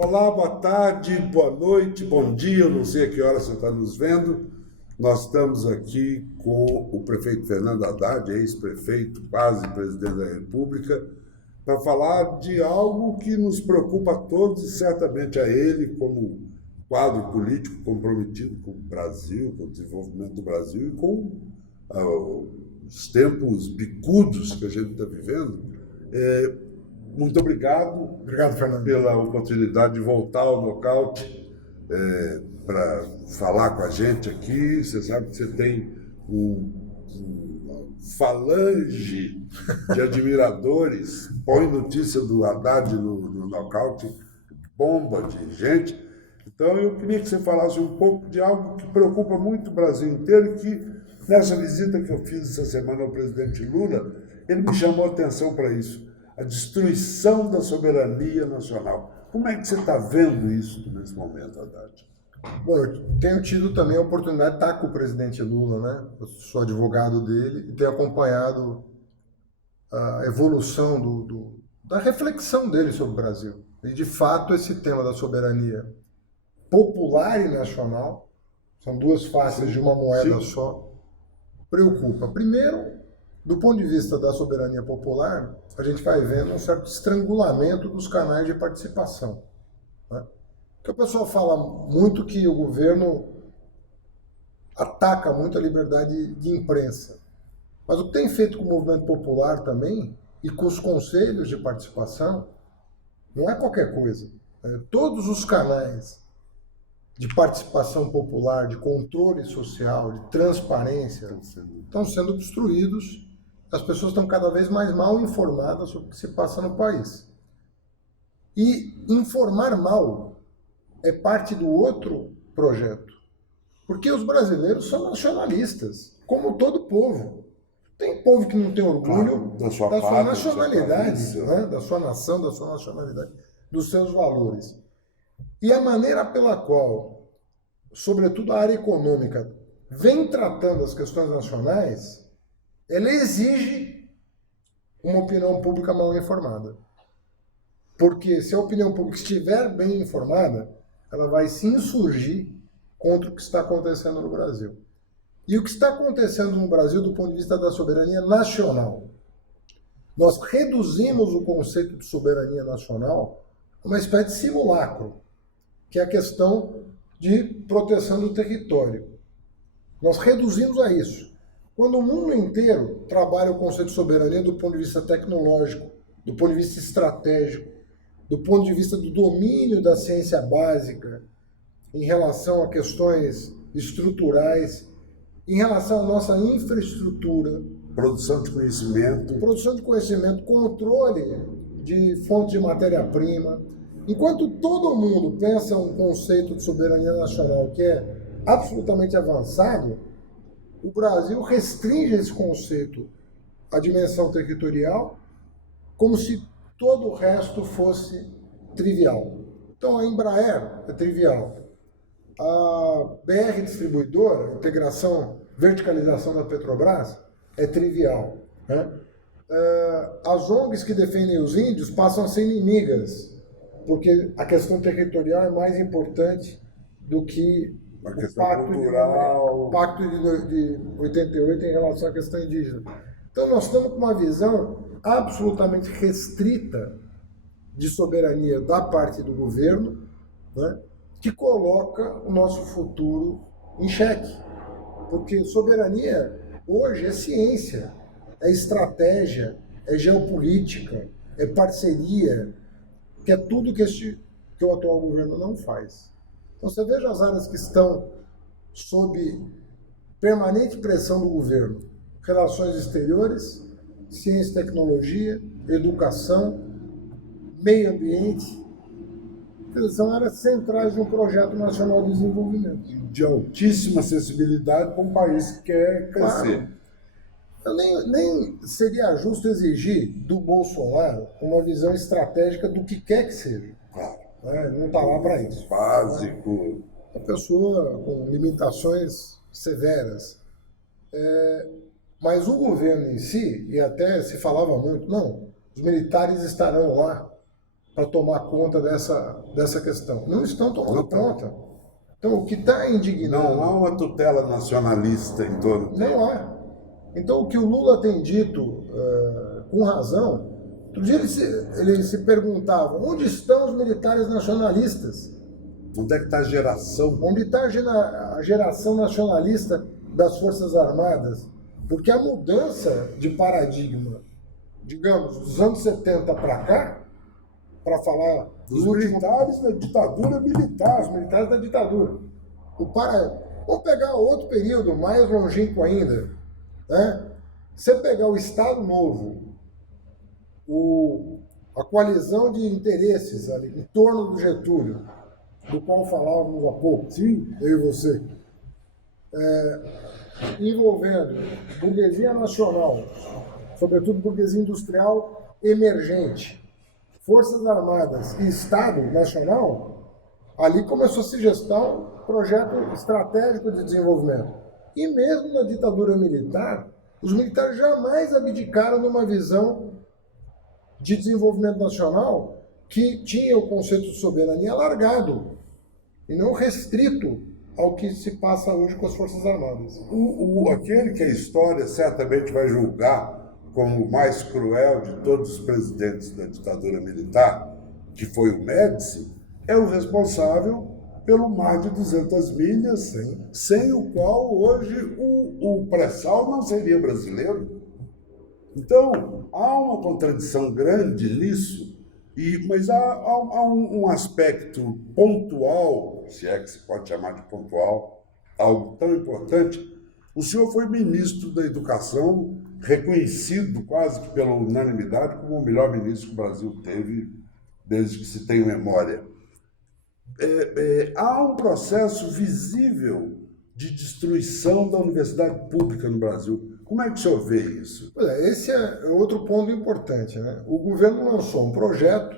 Olá, boa tarde, boa noite, bom dia. Eu não sei a que hora você está nos vendo. Nós estamos aqui com o prefeito Fernando Haddad, ex-prefeito, quase presidente da República, para falar de algo que nos preocupa a todos e certamente a ele, como quadro político comprometido com o Brasil, com o desenvolvimento do Brasil e com os tempos bicudos que a gente está vivendo. Muito obrigado. Obrigado, Fernando. Pela oportunidade de voltar ao Nocaute para falar com a gente aqui. Você sabe que você tem uma falange de admiradores. Põe notícia do Haddad no Nocaute, bomba de gente. Então eu queria que você falasse um pouco de algo que preocupa muito o Brasil inteiro e que, nessa visita que eu fiz essa semana ao presidente Lula, ele me chamou a atenção para isso. A destruição da soberania nacional. Como é que você está vendo isso nesse momento, Haddad? Bom, eu tenho tido também a oportunidade de estar com o presidente Lula, né? Eu sou advogado dele e tenho acompanhado a evolução da reflexão dele sobre o Brasil. E, de fato, esse tema da soberania popular e nacional, são duas faces de uma moeda só, preocupa. Primeiro, do ponto de vista da soberania popular, a gente vai vendo um certo estrangulamento dos canais de participação, né? Porque o pessoal fala muito que o governo ataca muito a liberdade de imprensa. Mas o que tem feito com o movimento popular também, e com os conselhos de participação, não é qualquer coisa. Todos os canais de participação popular, de controle social, de transparência, estão sendo obstruídos. As pessoas estão cada vez mais mal informadas sobre o que se passa no país. E informar mal é parte do outro projeto. Porque os brasileiros são nacionalistas, como todo povo. Tem povo que não tem orgulho da sua nacionalidade, né? Da sua nação, da sua nacionalidade, dos seus valores. E a maneira pela qual, sobretudo a área econômica, vem tratando as questões nacionais, ela exige uma opinião pública mal informada. Porque se a opinião pública estiver bem informada, ela vai se insurgir contra o que está acontecendo no Brasil. E o que está acontecendo no Brasil do ponto de vista da soberania nacional? Nós reduzimos o conceito de soberania nacional a uma espécie de simulacro, que é a questão de proteção do território. Nós reduzimos a isso. Quando o mundo inteiro trabalha o conceito de soberania do ponto de vista tecnológico, do ponto de vista estratégico, do ponto de vista do domínio da ciência básica, em relação a questões estruturais, em relação à nossa infraestrutura, produção de conhecimento, controle de fontes de matéria-prima. Enquanto todo mundo pensa um conceito de soberania nacional que é absolutamente avançado, o Brasil restringe esse conceito à dimensão territorial como se todo o resto fosse trivial. Então a Embraer é trivial. A BR Distribuidora, integração, verticalização da Petrobras, é trivial, né? As ONGs que defendem os índios passam a ser inimigas, porque a questão territorial é mais importante do que a questão cultural. O pacto de 88 em relação à questão indígena. Então nós estamos com uma visão absolutamente restrita de soberania da parte do governo, né, que coloca o nosso futuro em xeque. Porque soberania hoje é ciência, é estratégia, é geopolítica, é parceria, que é tudo que o atual governo não faz. Então você veja as áreas que estão sob permanente pressão do governo: relações exteriores, ciência e tecnologia, educação, meio ambiente. São áreas centrais de um projeto nacional de desenvolvimento. De altíssima acessibilidade para um país que quer crescer. Eu nem seria justo exigir do Bolsonaro uma visão estratégica do que quer que seja. Claro. Não está lá para isso. Básico. Uma pessoa com limitações severas. Mas o governo em si, e até se falava muito, não, os militares estarão lá para tomar conta dessa questão. Não estão tomando conta. Então, o que está indignando... Não há uma tutela nacionalista em torno dele. Não há. Então, o que o Lula tem dito, com razão, outro dia ele se perguntava, onde estão os militares nacionalistas? Onde é que está a geração? Onde está a geração nacionalista das Forças Armadas? Porque a mudança de paradigma, digamos, dos anos 70 para cá, para falar dos militares da ditadura militar. Os militares da ditadura. Vamos pegar outro período mais longínquo ainda. Né? Você pegar o Estado Novo, a coalizão de interesses ali, em torno do Getúlio, do qual falávamos há pouco, sim, eu e você, envolvendo burguesia nacional, sobretudo burguesia industrial emergente, Forças Armadas e Estado Nacional, ali começou a se gestar um projeto estratégico de desenvolvimento. E mesmo na ditadura militar, os militares jamais abdicaram de uma visão de desenvolvimento nacional que tinha o conceito de soberania alargado e não restrito ao que se passa hoje com as Forças Armadas. Aquele que a história certamente vai julgar como o mais cruel de todos os presidentes da ditadura militar, que foi o Médici, é o responsável pelo mar de 200 milhas, sem o qual hoje o pré-sal não seria brasileiro. Então, há uma contradição grande nisso, mas há um aspecto pontual, se é que se pode chamar de pontual, algo tão importante. O senhor foi ministro da Educação, reconhecido quase que pela unanimidade como o melhor ministro que o Brasil teve desde que se tem memória. Há um processo visível de destruição da universidade pública no Brasil. Como é que o senhor vê isso? Esse é outro ponto importante, né? O governo lançou um projeto,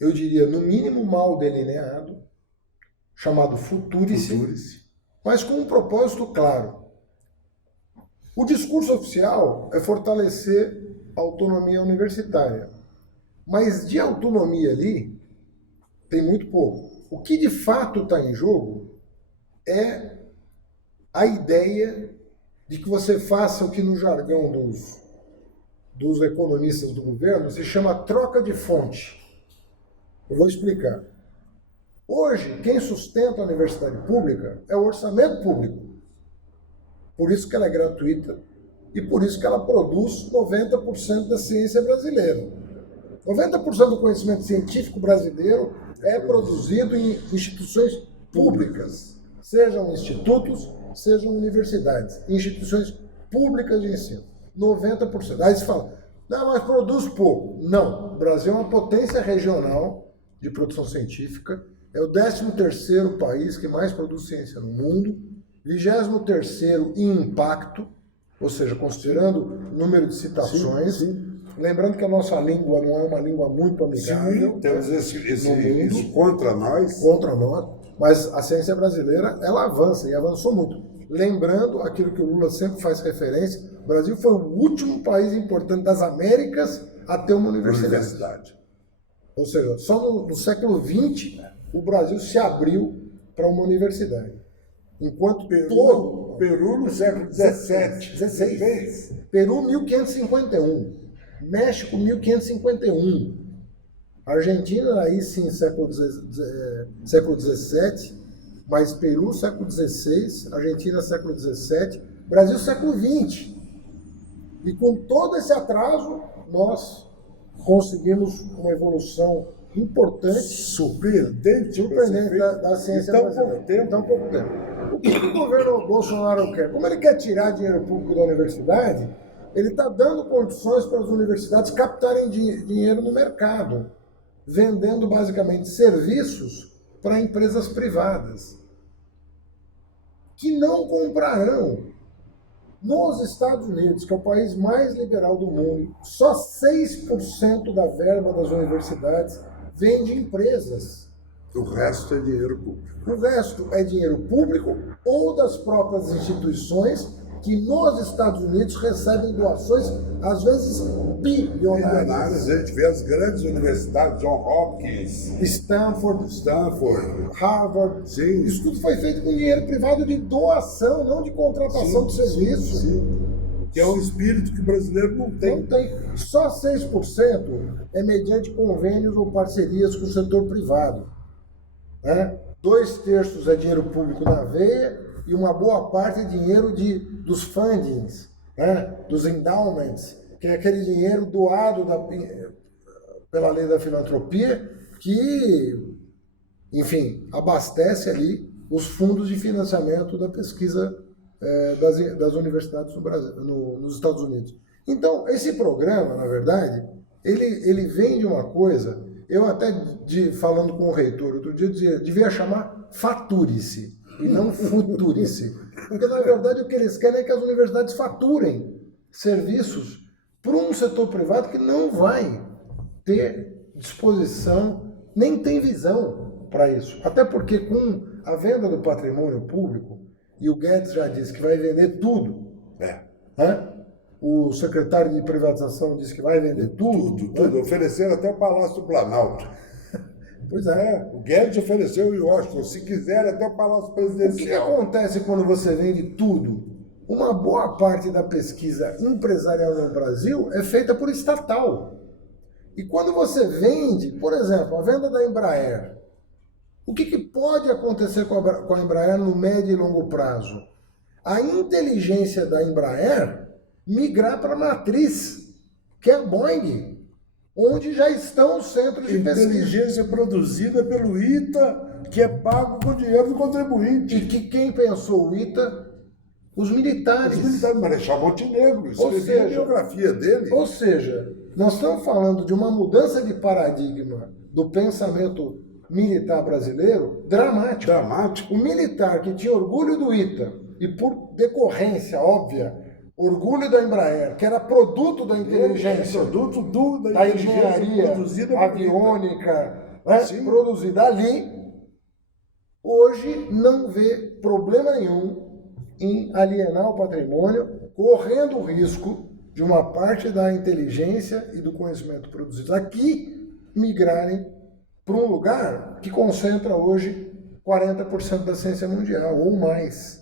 eu diria, no mínimo mal delineado, chamado Futurice, mas com um propósito claro. O discurso oficial é fortalecer a autonomia universitária, mas de autonomia ali tem muito pouco. O que de fato está em jogo é a ideia de que você faça o que no jargão dos economistas do governo se chama troca de fonte. Eu vou explicar. Hoje, quem sustenta a universidade pública é o orçamento público. Por isso que ela é gratuita e por isso que ela produz 90% da ciência brasileira. 90% do conhecimento científico brasileiro é produzido em instituições públicas, sejam institutos, sejam universidades, instituições públicas de ensino. 90%. Aí se fala, não, mas produz pouco. Não, o Brasil é uma potência regional de produção científica, é o 13º país que mais produz ciência no mundo, 23º em impacto, ou seja, considerando o número de citações. Sim. Lembrando que a nossa língua não é uma língua muito amigável. Sim, temos isso contra nós. Contra nós, mas a ciência brasileira, ela avança, e avançou muito. Lembrando aquilo que o Lula sempre faz referência, o Brasil foi o último país importante das Américas a ter uma universidade. Ou seja, só no século XX, o Brasil se abriu para uma universidade. Enquanto Peru no século XVII. Peru, 1551. México, 1551. Argentina, aí sim, século XVII, mas Peru, século XVI, Argentina, século XVII, Brasil, século XX. E com todo esse atraso, nós conseguimos uma evolução importante, surpreendente da ciência brasileira. Em tão pouco tempo. O que o governo Bolsonaro quer? Como ele quer tirar dinheiro público da universidade, ele está dando condições para as universidades captarem dinheiro no mercado, vendendo basicamente serviços para empresas privadas, que não comprarão. Nos Estados Unidos, que é o país mais liberal do mundo, só 6% da verba das universidades vem de empresas. O resto é dinheiro público. O resto é dinheiro público ou das próprias instituições que nos Estados Unidos recebem doações, às vezes, bilionárias. A gente vê as grandes universidades, John Hopkins, Stanford, Harvard. Sim. Isso tudo foi feito com dinheiro privado de doação, não de contratação de serviço. Sim. Que é um espírito que o brasileiro não tem. Não tem. Só 6% é mediante convênios ou parcerias com o setor privado. Né? 2/3 é dinheiro público na veia e uma boa parte é dinheiro dos fundings, né? Dos endowments, que é aquele dinheiro doado pela lei da filantropia que, enfim, abastece ali os fundos de financiamento da pesquisa das universidades no Brasil, nos Estados Unidos. Então, esse programa, na verdade, ele vem de uma coisa, eu até, falando com o reitor outro dia, dizia, devia chamar Fature-se e não Future-se. Porque, na verdade, o que eles querem é que as universidades faturem serviços para um setor privado que não vai ter disposição, nem tem visão para isso. Até porque, com a venda do patrimônio público, e o Guedes já disse que vai vender tudo. Né? O secretário de privatização disse que vai vender tudo. Tudo. Ofereceram até o Palácio do Planalto. Pois é. O Guedes ofereceu em Washington, se quiser, até o Palácio Presidencial. O que acontece quando você vende tudo? Uma boa parte da pesquisa empresarial no Brasil é feita por estatal. E quando você vende, por exemplo, a venda da Embraer, o que pode acontecer com a Embraer no médio e longo prazo? A inteligência da Embraer migrar para a matriz, que é a Boeing, onde já estão os centros de pesquisa. Inteligência produzida pelo ITA, que é pago com dinheiro do contribuinte. E que quem pensou o ITA? Os militares. Os militares, Marechal Montenegro, escrevia a biografia dele. Ou seja, nós estamos falando de uma mudança de paradigma do pensamento militar brasileiro dramático. O militar que tinha orgulho do ITA e, por decorrência óbvia, orgulho da Embraer, que era produto da inteligência, da engenharia aviônica, né, produzida ali, hoje não vê problema nenhum em alienar o patrimônio, correndo o risco de uma parte da inteligência e do conhecimento produzido aqui migrarem para um lugar que concentra hoje 40% da ciência mundial, ou mais.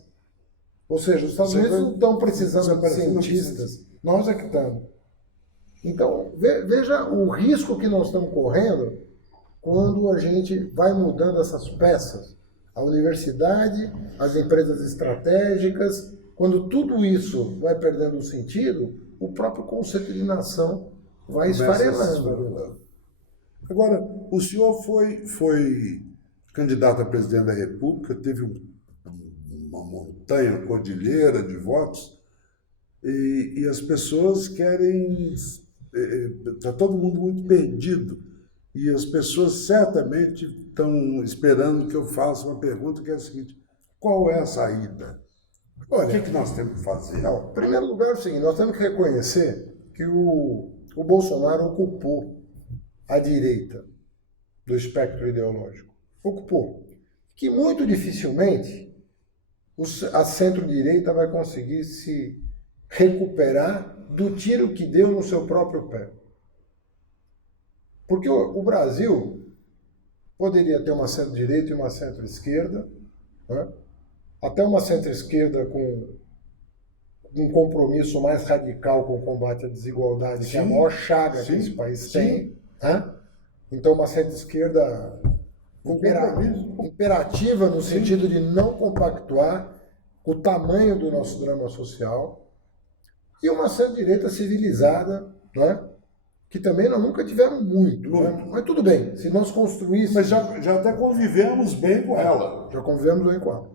Ou seja, os Estados Unidos não estão precisando de cientistas, nós é que estamos. Então, veja o risco que nós estamos correndo quando a gente vai mudando essas peças. A universidade, as empresas estratégicas, quando tudo isso vai perdendo o sentido, o próprio conceito de nação vai esfarelando. Agora, o senhor foi candidato a presidente da República, teve uma montanha, cordilheira de votos, e as pessoas querem... Está todo mundo muito perdido. E as pessoas certamente estão esperando que eu faça uma pergunta que é a seguinte: qual é a saída? Olha, o que nós temos que fazer? Não, em primeiro lugar é o seguinte, nós temos que reconhecer que o Bolsonaro ocupou a direita do espectro ideológico. Ocupou. Que muito dificilmente a centro-direita vai conseguir se recuperar do tiro que deu no seu próprio pé. Porque o Brasil poderia ter uma centro-direita e uma centro-esquerda, né? Até uma centro-esquerda com um compromisso mais radical com o combate à desigualdade, que é a maior chaga que esse país tem. Né? Então, uma centro-esquerda imperativa no sentido de não compactuar com o tamanho do nosso drama social, e uma centro-direita civilizada, né? Que também nós nunca tivemos muito. Né? Mas tudo bem, se nós construíssemos... Mas já até convivemos bem com ela. Já convivemos bem com ela.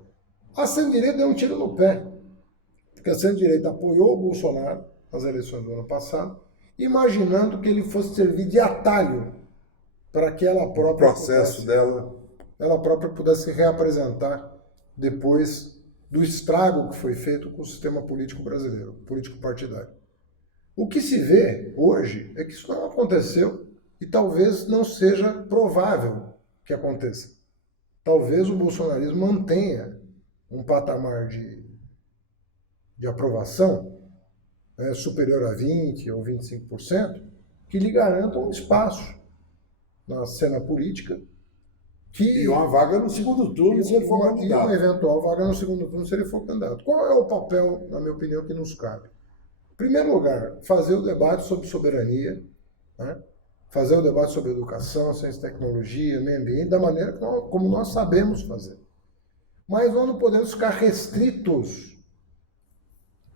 A centro-direita deu um tiro no pé, porque a centro-direita apoiou o Bolsonaro nas eleições do ano passado, imaginando que ele fosse servir de atalho para que ela própria... Ela própria pudesse se reapresentar depois do estrago que foi feito com o sistema político brasileiro, político partidário. O que se vê hoje é que isso não aconteceu e talvez não seja provável que aconteça. Talvez o bolsonarismo mantenha um patamar de aprovação, superior a 20% ou 25%, que lhe garantam um espaço na cena política. E uma vaga no segundo turno, se ele for candidato. E uma eventual vaga no segundo turno, se ele for candidato. Qual é o papel, na minha opinião, que nos cabe? Em primeiro lugar, fazer o debate sobre soberania, né? Fazer o debate sobre educação, ciência e tecnologia, meio ambiente, da maneira como nós sabemos fazer. Mas nós não podemos ficar restritos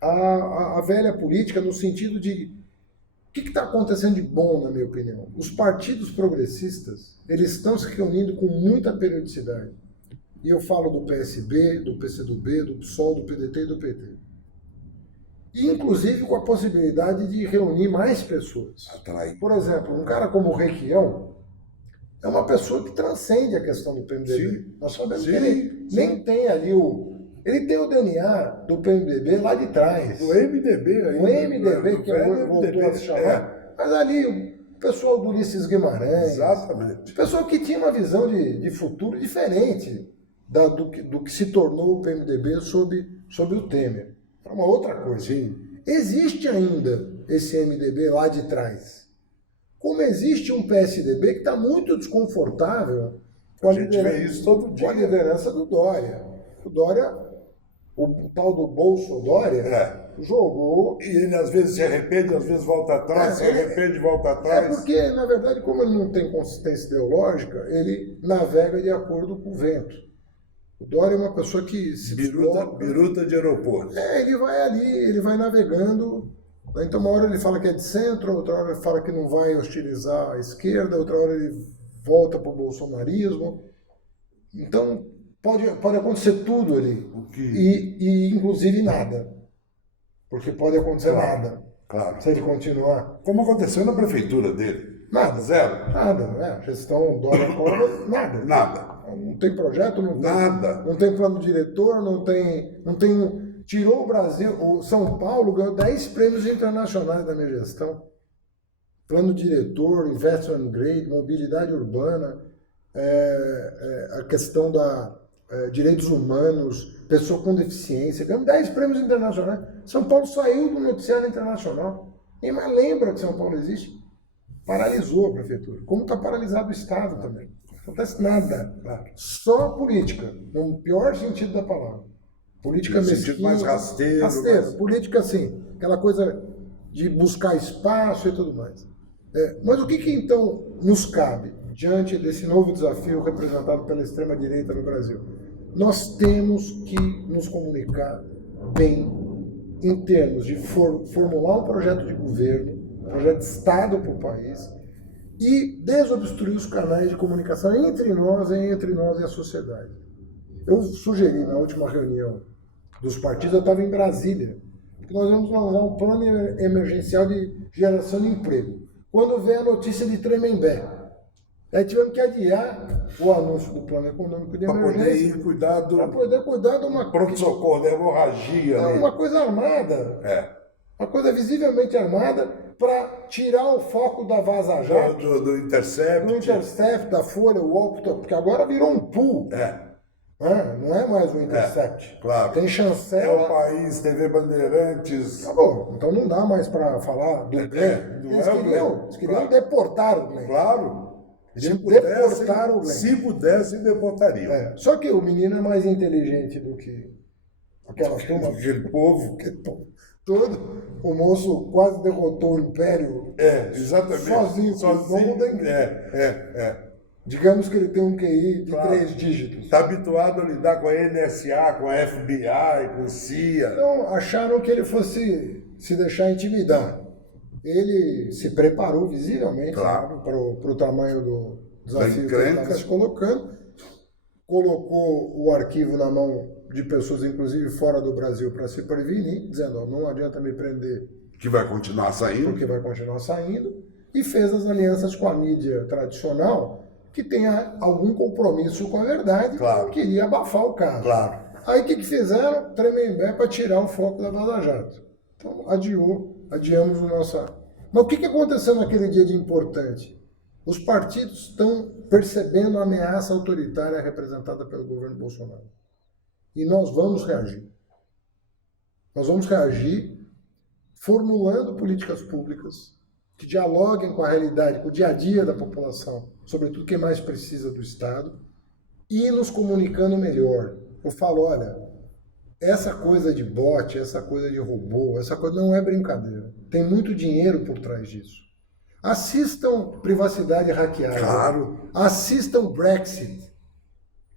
à velha política no sentido de o que está acontecendo de bom, na minha opinião? Os partidos progressistas, eles estão se reunindo com muita periodicidade. E eu falo do PSB, do PCdoB, do PSOL, do PDT e do PT. E, inclusive, com a possibilidade de reunir mais pessoas. Atrair. Por exemplo, um cara como o Requião é uma pessoa que transcende a questão do PMDB. Sim. Nós sabemos que ele nem tem ali Ele tem o DNA do PMDB lá de trás. O MDB aí. O MDB, que voltou a se chamar. Mas ali, o pessoal do Ulisses Guimarães. Exatamente. Pessoal que tinha uma visão de futuro diferente do que se tornou o PMDB sob o Temer. É uma outra coisa. Sim. Existe ainda esse MDB lá de trás. Como existe um PSDB que está muito desconfortável com a liderança do Dória. O Dória, o tal do Bolso Dória, jogou... E ele às vezes se arrepende, às vezes volta atrás, se arrepende e volta atrás. É porque, na verdade, como ele não tem consistência ideológica, ele navega de acordo com o vento. O Dória é uma pessoa que se biruta de aeroporto. Ele vai ali, ele vai navegando. Então, uma hora ele fala que é de centro, outra hora ele fala que não vai hostilizar a esquerda, outra hora ele volta para o bolsonarismo. Então, pode acontecer tudo ali. E inclusive nada. Porque pode acontecer nada. Claro. Se ele continuar. Como aconteceu na prefeitura dele. Nada. Zero. Nada. Gestão Dória-Collor, nada. Nada. Não tem projeto, nada. Não tem plano diretor, não tem. Tirou o Brasil, o São Paulo ganhou 10 prêmios internacionais da minha gestão. Plano diretor, investment grade, mobilidade urbana, a questão da direitos humanos, pessoa com deficiência. Ganhamos 10 prêmios internacionais. São Paulo saiu do noticiário internacional. Ninguém mais lembra que São Paulo existe. Paralisou a prefeitura. Como está paralisado o Estado também. Não acontece nada. Só política, no pior sentido da palavra. Política mesquinha, mais rasteiro. Política assim, aquela coisa de buscar espaço e tudo mais. Mas o que então nos cabe diante desse novo desafio representado pela extrema-direita no Brasil? Nós temos que nos comunicar bem em termos de formular um projeto de governo, um projeto de Estado para o país e desobstruir os canais de comunicação entre nós e a sociedade. Eu sugeri na última reunião dos partidos, eu estava em Brasília, que nós vamos lançar um plano emergencial de geração de emprego. Quando veio a notícia de Tremembé, aí tivemos que adiar o anúncio do plano econômico de emergência. Para poder cuidar de uma... Pronto-socorro, da hemorragia. Uma coisa armada. Uma coisa visivelmente armada para tirar o foco da Vaza Jato. Do Intercept. Do Intercept, da Folha, o UOL, porque agora virou um pool. Não é mais o Intercept. Claro. Tem chancela. É o País, TV Bandeirantes. Tá bom, então não dá mais para falar do Glenn. Eles queriam deportar o Glenn. Claro. Se pudessem, deportariam. Só que o menino é mais inteligente do que aquela turma. Aquele povo. Todo. O moço quase derrotou o Império. Exatamente. Sozinho. Digamos que ele tem um QI de 3 dígitos. Está habituado a lidar com a NSA, com a FBI, com a CIA. Então, acharam que ele fosse se deixar intimidar. Ele se preparou visivelmente para o tamanho do desafio que ele estava se colocando. Colocou o arquivo na mão de pessoas, inclusive fora do Brasil, para se prevenir, dizendo, não adianta me prender. Que vai continuar saindo. Porque vai continuar saindo. E fez as alianças com a mídia tradicional, que tenha algum compromisso com a verdade, claro. Queria abafar o caso. Claro. Aí o que fizeram? Tremembé para tirar o foco da Vaza Jato. Então adiamos o nosso... Mas o que aconteceu naquele dia de importante? Os partidos estão percebendo a ameaça autoritária representada pelo governo Bolsonaro. E nós vamos reagir. Nós vamos reagir formulando políticas públicas que dialoguem com a realidade, com o dia a dia da população, sobretudo quem mais precisa do Estado, e nos comunicando melhor. Eu falo, olha, essa coisa de bot, essa coisa de robô, essa coisa não é brincadeira. Tem muito dinheiro por trás disso. Assistam Privacidade Hackeada. Claro. Assistam Brexit,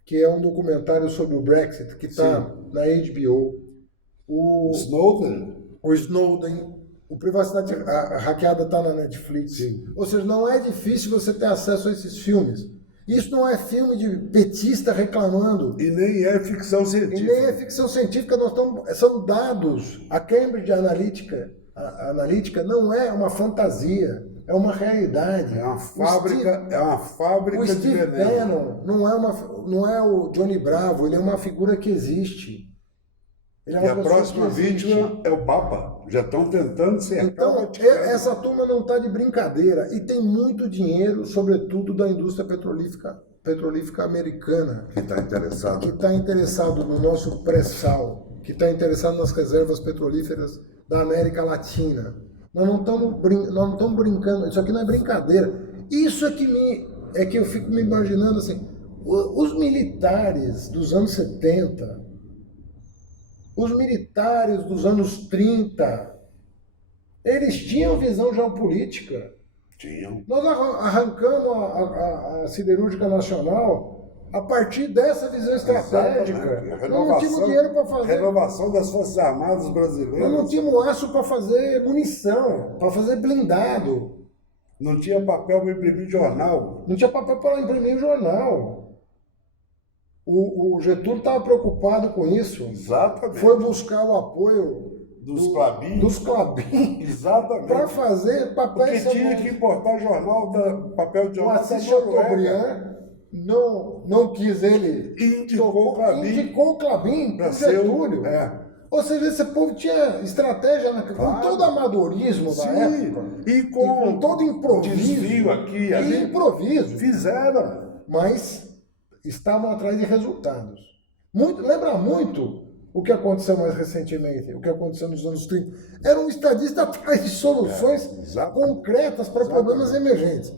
que é um documentário sobre o Brexit, que está na HBO. O Snowden, o Privacidade Hackeada está na Netflix. Sim. Ou seja, não é difícil você ter acesso a esses filmes. Isso não é filme de petista reclamando. E nem é ficção científica. E nem é ficção científica, são dados. A Cambridge Analytica não é uma fantasia, é uma realidade. É uma fábrica o de Steve veneno. Bannon não é o Johnny Bravo, ele é uma figura que existe. Ele é E uma a pessoa próxima que existe. vítima é o Papa. Já estão tentando cercar Então, o Vaticano. essa turma não está de brincadeira. E tem muito dinheiro, sobretudo da indústria petrolífera americana. Que está interessado. Que está interessado no nosso pré-sal, que está interessado nas reservas petrolíferas da América Latina. Nós não estamos brincando, isso aqui não é brincadeira. Isso é que eu fico me imaginando assim, os militares dos anos 70, os militares dos anos 30, eles tinham visão geopolítica. Tinham. Nós arrancamos a siderúrgica nacional a partir dessa visão estratégica. Nós não tínhamos dinheiro para fazer. Renovação das Forças Armadas brasileiras. Nós não tínhamos aço para fazer munição, para fazer blindado. Não tinha papel para imprimir jornal. Não tinha papel para imprimir jornal. O Getúlio estava preocupado com isso. Exatamente. Foi buscar o apoio dos Clabin. Exatamente. Para fazer papéis. Porque tinha que importar papel de jornal. O Assis Chateaubriand não quis ele. Indicou o Clabin para o Getúlio. Ou seja, esse povo tinha estratégia com todo amadorismo da época. E com todo improviso. Desvio aqui, ali. E improviso. Fizeram. Mas estavam atrás de resultados. Lembra muito o que aconteceu mais recentemente, o que aconteceu nos anos 30. Era um estadista atrás de soluções concretas para problemas emergentes.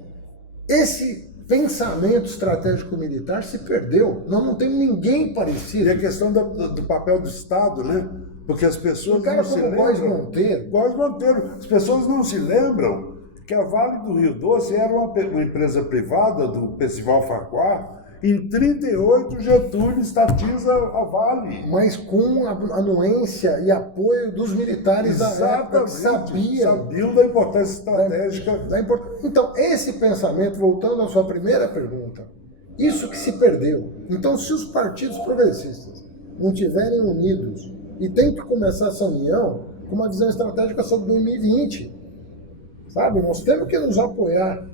Esse pensamento estratégico militar se perdeu. Nós não temos ninguém parecido. E a questão do papel do Estado, né? Porque as pessoas não se lembram. Góes Monteiro. As pessoas não se lembram que a Vale do Rio Doce era uma empresa privada do Percival Farquhar. Em 1938, Getúlio estatiza a Vale. Mas com a anuência e apoio dos militares da época que sabiam da importância estratégica. Então, esse pensamento, voltando à sua primeira pergunta, isso que se perdeu. Então, se os partidos progressistas não estiverem unidos e tem que começar essa união com uma visão estratégica sobre 2020, sabe? Nós temos que nos apoiar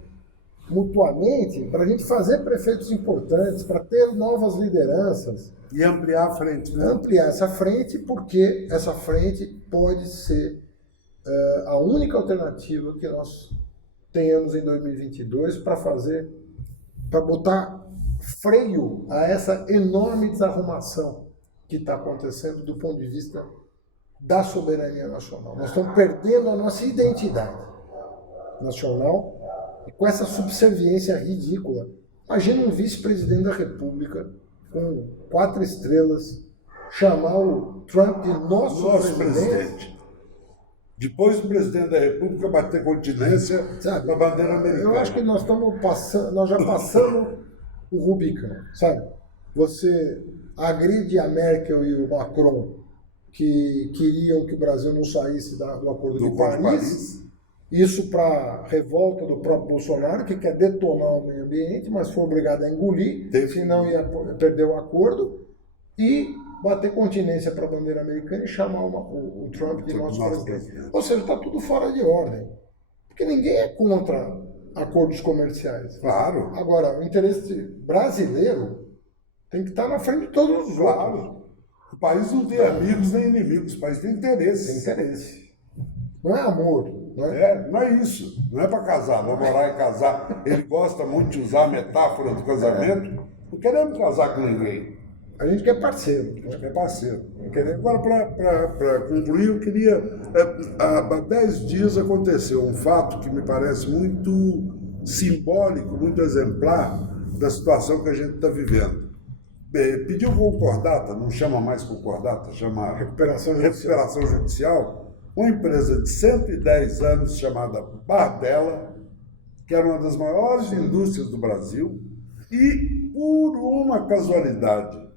mutuamente para a gente fazer prefeitos importantes, para ter novas lideranças. E ampliar a frente, né? Ampliar essa frente, porque essa frente pode ser a única alternativa que nós tenhamos em 2022 para botar freio a essa enorme desarrumação que está acontecendo do ponto de vista da soberania nacional. Nós estamos perdendo a nossa identidade nacional com essa subserviência ridícula. Imagina um vice-presidente da República com 4 estrelas chamar o Trump de nosso presidente. Depois o presidente da República bater continência na bandeira americana. Eu acho que nós já passamos o Rubicão, sabe? Você agride a Merkel e o Macron, que queriam que o Brasil não saísse do Acordo de Paris. Isso para revolta do próprio Bolsonaro, que quer detonar o meio ambiente, mas foi obrigado a engolir, senão ia perder o acordo, e bater continência para a bandeira americana e chamar o Trump de nosso presidente. Ou seja, está tudo fora de ordem. Porque ninguém é contra acordos comerciais. Claro. Agora, o interesse brasileiro tem que estar na frente de todos os outros. O país não tem amigos nem inimigos, o país tem interesse. Tem interesse. Não é amor. Não é isso. Não é para casar, namorar e casar. Ele gosta muito de usar a metáfora do casamento. Não queremos casar com ninguém. A gente quer parceiro. A gente quer parceiro. Agora, para concluir, eu queria... Há 10 dias aconteceu um fato que me parece muito simbólico, muito exemplar da situação que a gente está vivendo. Pediu concordata, não chama mais concordata, chama recuperação judicial, uma empresa de 110 anos chamada Bardella, que era uma das maiores indústrias do Brasil, e, por uma casualidade,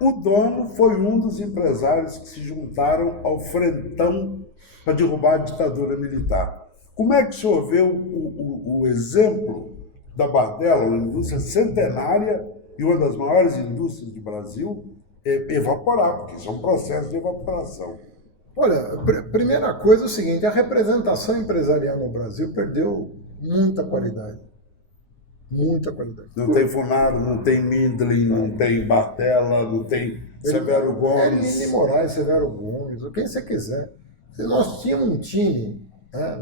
o dono foi um dos empresários que se juntaram ao frentão para derrubar a ditadura militar. Como é que o senhor vê o exemplo da Bardella, uma indústria centenária e uma das maiores indústrias do Brasil, evaporar, porque isso é um processo de evaporação? Olha, primeira coisa é o seguinte, a representação empresarial no Brasil perdeu muita qualidade. Muita qualidade. Não tem Funaro, não tem Mindlin, não tem Bardella, não tem Severo Gomes. Lili Moraes, Severo Gomes, o quem você quiser. Nós tínhamos um time, né?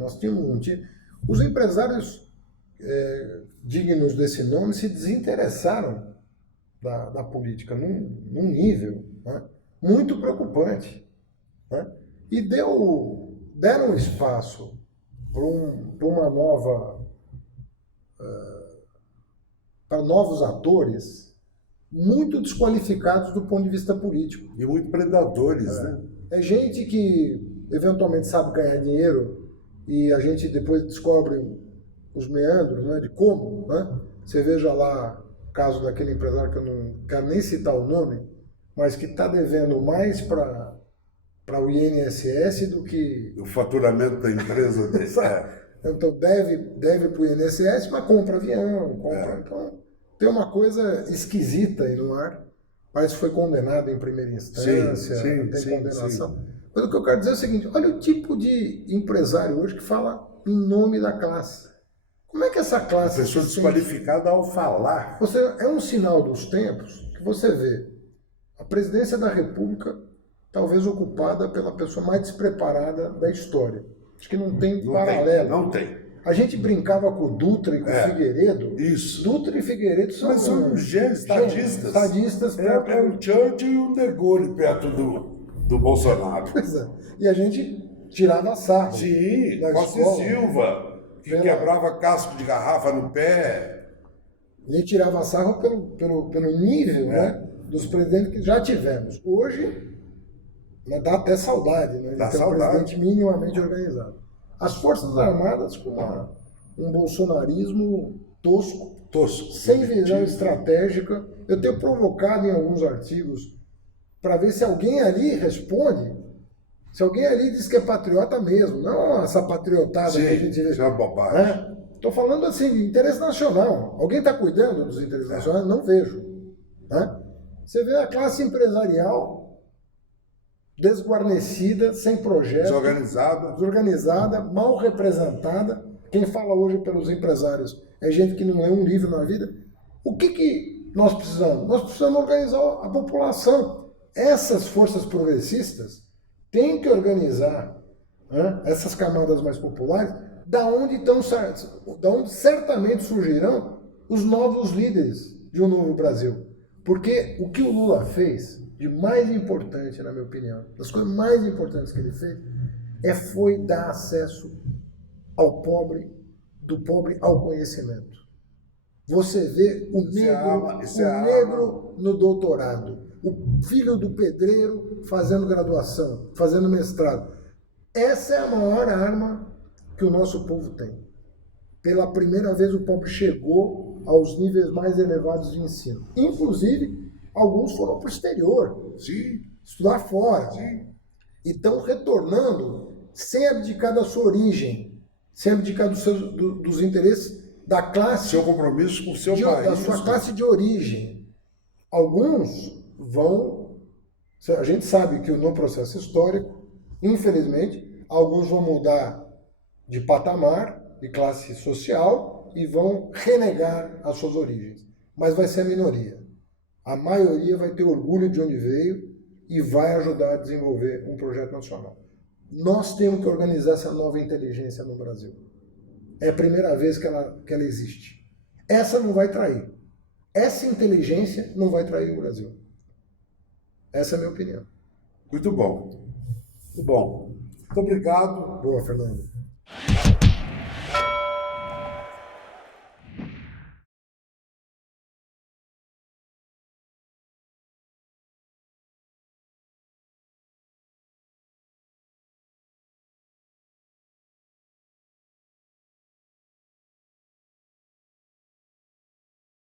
Os empresários dignos desse nome se desinteressaram da política num nível, né, muito preocupante. Né? E deram espaço para uma nova... para novos atores muito desqualificados do ponto de vista político. E muito predadores, né? É gente que eventualmente sabe ganhar dinheiro e a gente depois descobre os meandros, né, de como. Né? Você veja lá o caso daquele empresário que eu não quero nem citar o nome, mas que está devendo mais para o INSS do que... O faturamento da empresa dele. Então deve para o INSS, mas compra avião, Então tem uma coisa esquisita aí no ar. Parece que foi condenado em primeira instância, tem condenação. Sim. Mas o que eu quero dizer é o seguinte, olha o tipo de empresário hoje que fala em nome da classe. Como é que essa classe... A pessoa desqualificada ao falar. É um sinal dos tempos que você vê a presidência da República talvez ocupada pela pessoa mais despreparada da história. Acho que não tem paralelo. Não tem. A gente brincava com o Dutra e com o Figueiredo. Isso. Dutra e Figueiredo são gênios, estadistas. Estadistas. É o Churchill e o De Gaulle perto do Bolsonaro. Pois é. E a gente tirava sarro. Sim, Costa e Silva, que quebrava casco de garrafa no pé. E tirava sarro pelo nível, né, dos presidentes que já tivemos. Hoje, dá até saudade, né, de ter um presidente minimamente organizado. As Forças Armadas com um bolsonarismo tosco, sem visão estratégica. Eu tenho provocado em alguns artigos para ver se alguém ali responde, se alguém ali diz que é patriota mesmo, não essa patriotada que a gente vê. Isso é uma bobagem. Estou falando assim de interesse nacional. Alguém está cuidando dos interesses nacionais? Não vejo. Né? Você vê a classe empresarial desguarnecida, sem projeto, desorganizada, mal representada. Quem fala hoje pelos empresários é gente que não lê um livro na vida. O que nós precisamos? Nós precisamos organizar a população. Essas forças progressistas têm que organizar, né, essas camadas mais populares, da onde certamente surgirão os novos líderes de um novo Brasil. Porque o que o Lula fez de mais importante, na minha opinião, das coisas mais importantes que ele fez, foi dar acesso ao pobre, do pobre ao conhecimento. Você vê o negro no doutorado, o filho do pedreiro fazendo graduação, fazendo mestrado. Essa é a maior arma que o nosso povo tem. Pela primeira vez o pobre chegou aos níveis mais elevados de ensino. Inclusive, alguns foram para o exterior, estudar fora. E estão retornando sem abdicar da sua origem, sem abdicar dos interesses da classe. Seu compromisso com o seu país. Da sua classe de origem. Alguns vão... A gente sabe que no processo histórico, infelizmente, alguns vão mudar de patamar, de classe social, e vão renegar as suas origens. Mas vai ser a minoria. A maioria vai ter orgulho de onde veio e vai ajudar a desenvolver um projeto nacional. Nós temos que organizar essa nova inteligência no Brasil. É a primeira vez que ela existe. Essa não vai trair. Essa inteligência não vai trair o Brasil. Essa é a minha opinião. Muito bom. Muito bom. Muito obrigado. Boa, Fernando.